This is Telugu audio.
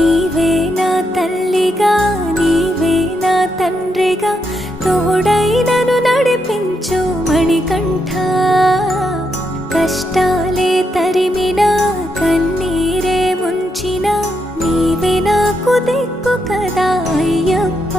నీవే నా తల్లిగా నీవే నా తండ్రిగా తోడై నన్ను నడిపించు మణికంఠ. కష్టాలే తరిమినా కన్నీరే ముంచిన నీవే నాకు దిక్కు కదా అయ్యప్ప.